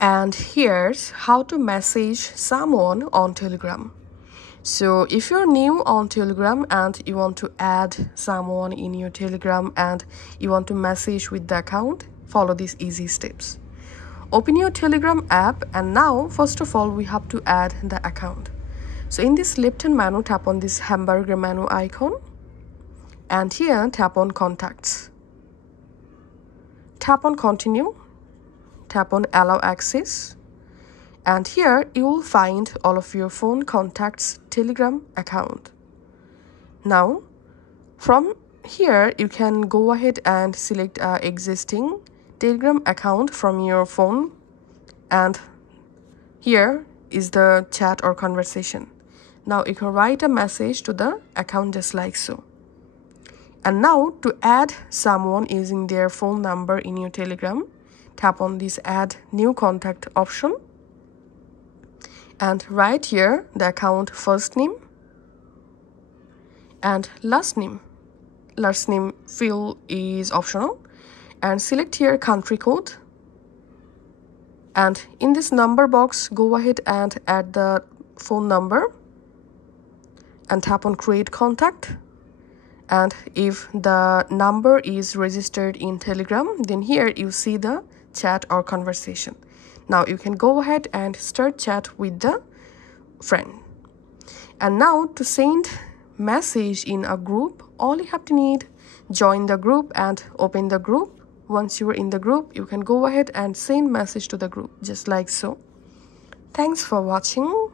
And here's how to message someone on Telegram. So if you're new on Telegram and you want to add someone in your Telegram and you want to message with the account, follow these easy steps. Open your Telegram app, and now first of all we have to add the account. So in this left-hand menu, tap on this hamburger menu icon, and here tap on contacts. Tap on continue, tap on allow access, and here you will find all of your phone contacts Telegram account. Now from here you can go ahead and select existing Telegram account from your phone, and here is the chat or conversation. Now you can write a message to the account just like so. And now to add someone using their phone number in your Telegram, tap on this add new contact option, and write here the account first name and last name. Last name field is optional, and select here country code, and in this number box go ahead and add the phone number and tap on create contact. And if the number is registered in Telegram, then here you see the chat or conversation. Now you can go ahead and start chat with the friend. And now to send message in a group, all you have to need, join the group and open the group. Once you are in the group, you can go ahead and send message to the group just like so. Thanks for watching.